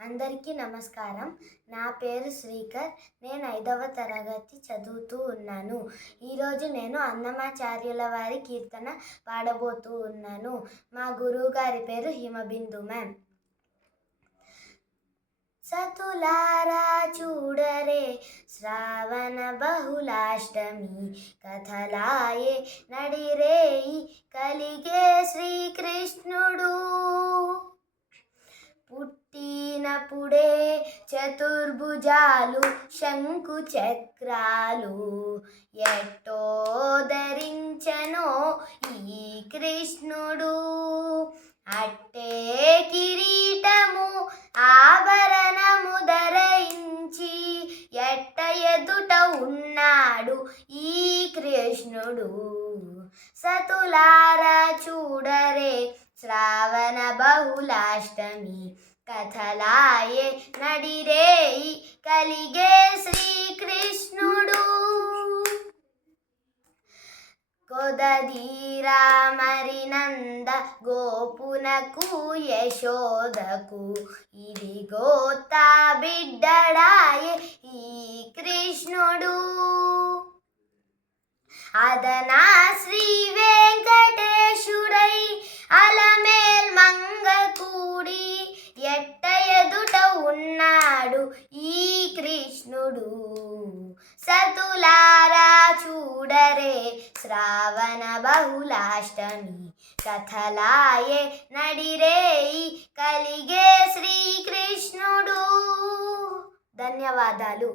అందరికీ నమస్కారం. నా పేరు శ్రీకర్. నేను 5వ తరగతి చదువుతూ ఉన్నాను. ఈరోజు నేను అన్నమాచార్యుల వారి కీర్తన పాడబోతూ ఉన్నాను. మా గురువు గారి పేరు హిమబిందు మ్యామ్. సతులారా చూడరే శ్రావణ బహుళాష్టమి, కథలాయే నడిరేయి కలిగే శ్రీకృష్ణుడు. పుట్టినప్పుడే చతుర్భుజాలు శంకు చక్రాలు ఎట్టో ధరించనో ఈ కృష్ణుడు. అట్టే కిరీటము ఆభరణము ధరించి ఎట్ట ఎదుట ఉన్నాడు ఈ కృష్ణుడు. సతులారా చూడరే శ్రావణ బహుళాష్టమి, కథలాయే నడిరేయి కలిగే శ్రీకృష్ణుడు. కొదదీరా మరి నంద గోపునకు యశోదకు, ఇదిగో తా బిడ్డడాయే ఈ కృష్ణుడు. అదనా శ్రీ వెంకటేశుడై అలమేల్ మంగ కూడి ఎట్ట ఎదుట ఉన్నాడు ఈ కృష్ణుడు. సతులారా చూడరే శ్రావణ బహుళాష్టమి, కథలాయే నడిరేయి కలిగే శ్రీకృష్ణుడు. ధన్యవాదాలు.